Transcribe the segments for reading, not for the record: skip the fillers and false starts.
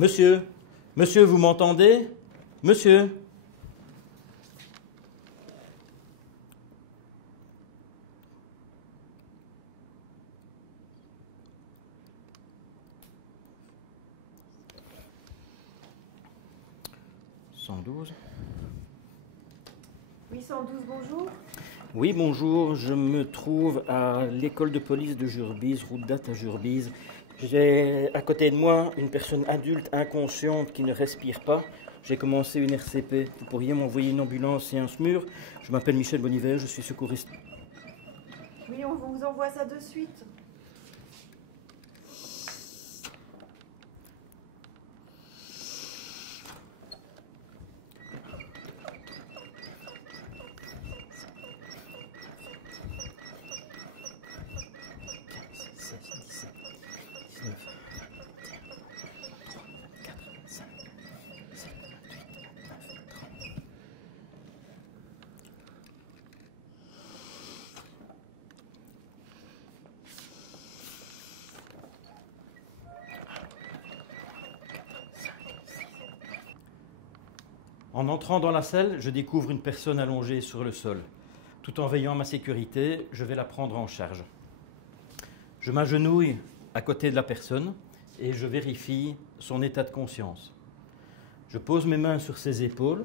Monsieur, monsieur, vous m'entendez? Monsieur? Oui, 112, bonjour. Oui, bonjour, je me trouve à l'école de police de Jurbise, route d'Ath à Jurbise. J'ai à côté de moi une personne adulte inconsciente qui ne respire pas. J'ai commencé une RCP. Vous pourriez m'envoyer une ambulance et un SMUR? Je m'appelle Michel Boniver, je suis secouriste. Oui, on vous envoie ça de suite. En entrant dans la salle, je découvre une personne allongée sur le sol. Tout en veillant à ma sécurité, je vais la prendre en charge. Je m'agenouille à côté de la personne et je vérifie son état de conscience. Je pose mes mains sur ses épaules,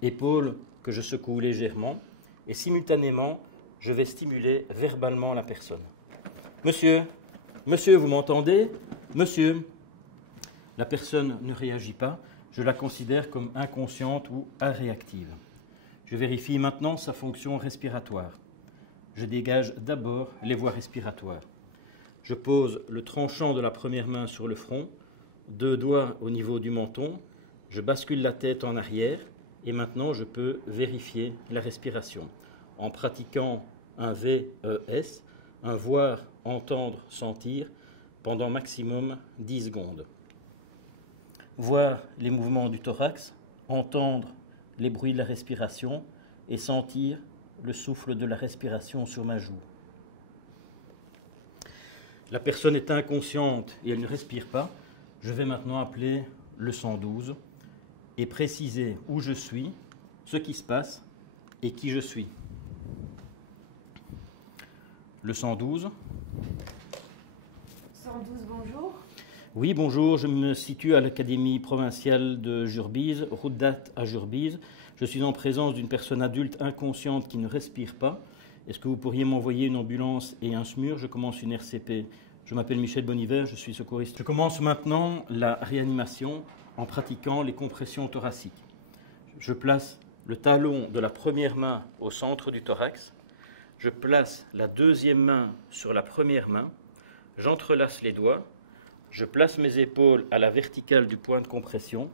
épaules que je secoue légèrement, et simultanément, je vais stimuler verbalement la personne. Monsieur, monsieur, vous m'entendez? Monsieur. La personne ne réagit pas. Je la considère comme inconsciente ou aréactive. Je vérifie maintenant sa fonction respiratoire. Je dégage d'abord les voies respiratoires. Je pose le tranchant de la première main sur le front, 2 doigts au niveau du menton, je bascule la tête en arrière et maintenant je peux vérifier la respiration en pratiquant un VES, un voir, entendre, sentir, pendant maximum 10 secondes. Voir les mouvements du thorax, entendre les bruits de la respiration et sentir le souffle de la respiration sur ma joue. La personne est inconsciente et elle ne respire pas. Je vais maintenant appeler le 112 et préciser où je suis, ce qui se passe et qui je suis. Le 112. 112, bonjour. Oui, bonjour, je me situe à l'Académie provinciale de Jurbise, route d'Ath à Jurbise. Je suis en présence d'une personne adulte inconsciente qui ne respire pas. Est-ce que vous pourriez m'envoyer une ambulance et un SMUR? Je commence une RCP. Je m'appelle Michel Boniver, je suis secouriste. Je commence maintenant la réanimation en pratiquant les compressions thoraciques. Je place le talon de la première main au centre du thorax. Je place la deuxième main sur la première main. J'entrelace les doigts. Je place mes épaules à la verticale du point de compression,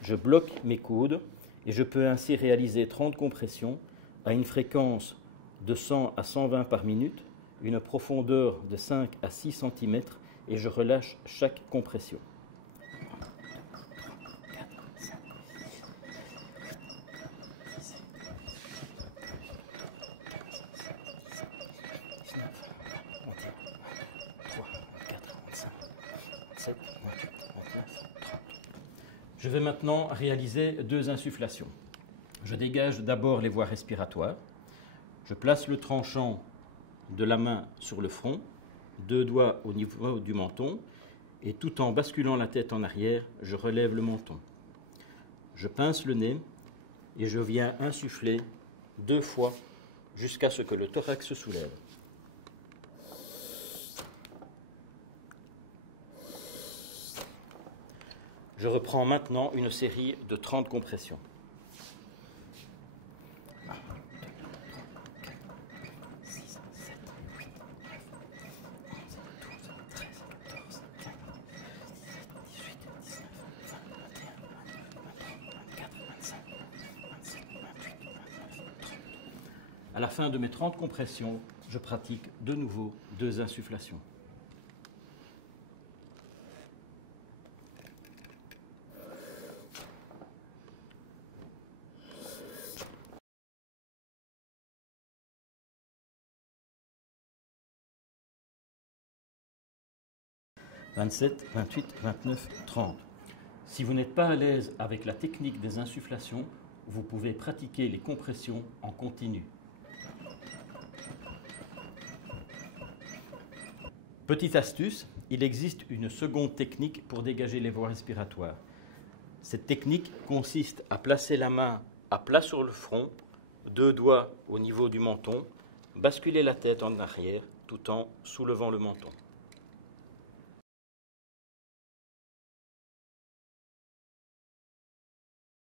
je bloque mes coudes et je peux ainsi réaliser 30 compressions à une fréquence de 100 à 120 par minute, une profondeur de 5 à 6 cm et je relâche chaque compression. Je vais maintenant réaliser 2 insufflations. Je dégage d'abord les voies respiratoires. Je place le tranchant de la main sur le front, 2 doigts au niveau du menton, et tout en basculant la tête en arrière, je relève le menton. Je pince le nez et je viens insuffler 2 fois jusqu'à ce que le thorax se soulève. Je reprends maintenant une série de 30 compressions. À la fin de mes 30 compressions, je pratique de nouveau 2 insufflations. « 27, 28, 29, 30. Si vous n'êtes pas à l'aise avec la technique des insufflations, vous pouvez pratiquer les compressions en continu. Petite astuce, il existe une seconde technique pour dégager les voies respiratoires. Cette technique consiste à placer la main à plat sur le front, 2 doigts au niveau du menton, basculer la tête en arrière tout en soulevant le menton.